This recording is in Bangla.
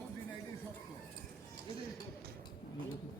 বুঝি না এটাই সত্য এটাই সত্য।